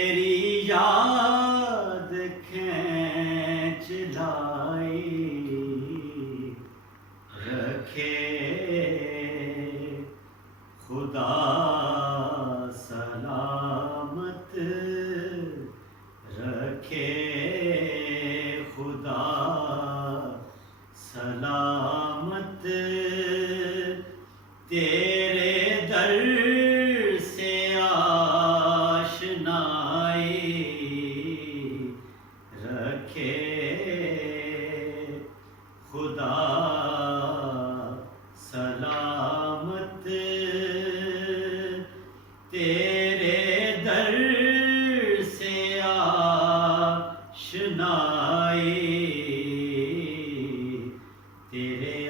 تیری یاد کھینچ لائی رکھے خدا سلامت رکھے خدا سلامت تیرے در سے آشنائی رکھے خدا سلامت تیرے در سے آشنائی تیرے